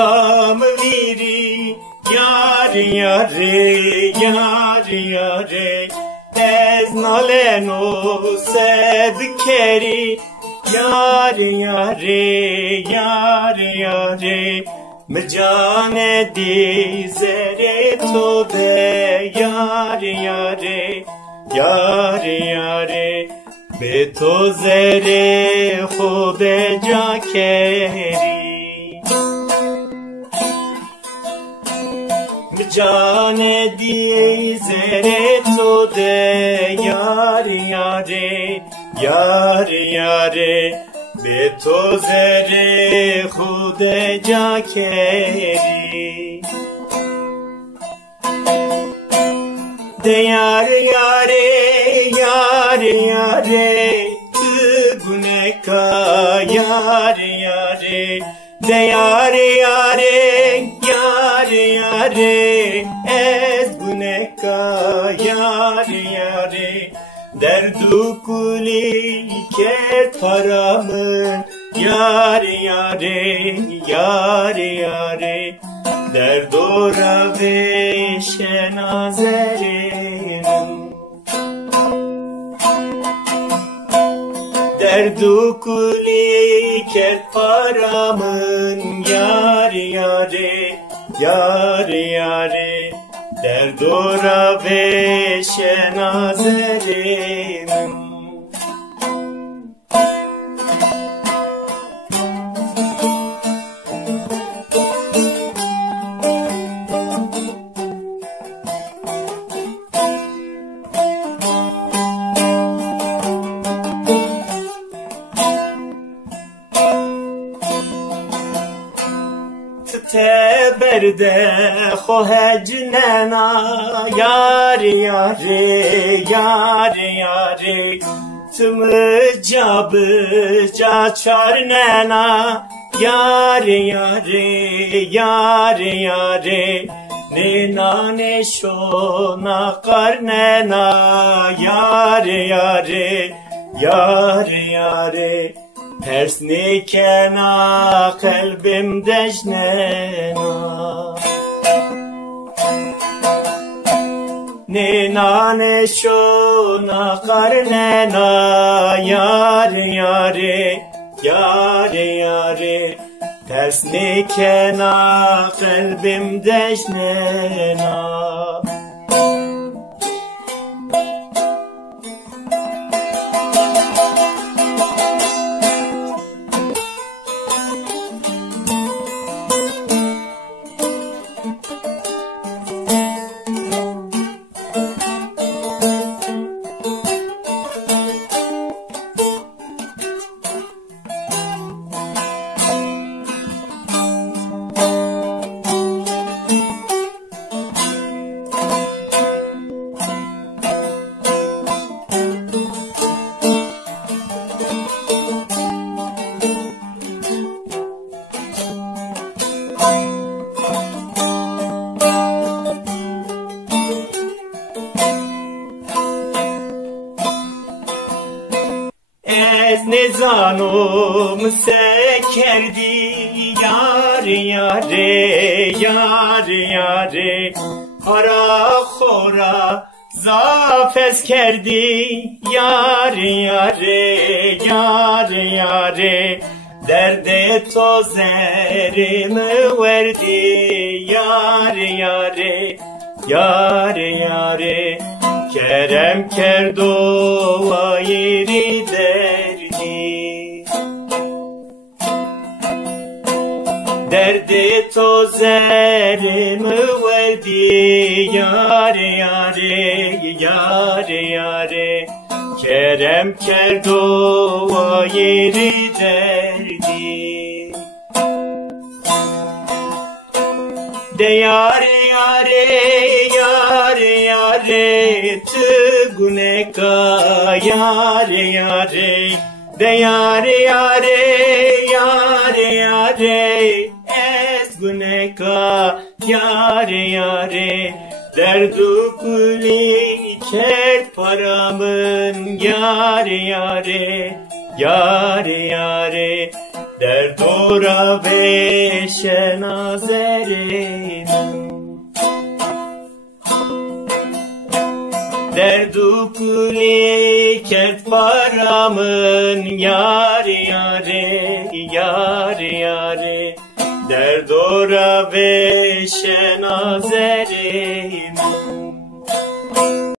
Tamiri yare yare yare yare ez naleno sedkeri yare yare yare yare mecane dizere to de yare yare yare yare be to zere khode jakeri Cane diye zere to de yare yare yare yare be to zere khude jakeri de yare yare yare yare tugune ka yare yare de yare yare yare yare ez guneka yare yare derdu kuli ket paramın yare yare yare yare derdora ve şenazerim derdu kuli ket paramın yare yare yare yare derdora ve şenazerim Teberde khohejnena yare yare yare yare tımcabı çarnena yare yare yare yare nane şona karnena yare yare yare yare ters nikena kalbim deşnena nane şona karnena yare yare yare yare ters nikena kalbim deşnena Ez nezanım sekerdi yare yare yare yare Hara khora zafes kerdi yare yare yare yare Derde tozerimi verdi yare yare yare yare Kerem kerdo ayri derdi Derdi tozerimi verdi yare yare yare yare Kerem kerdo ayri derdi De yare yare yare yare tguneka yare yare de yare yare yare yare esguneka yare yare derdu kuli kert paramın yare yare yare yare derdora beşe nazerin derdu kuli kert paramın yare yare yare yare derdora beşe nazerin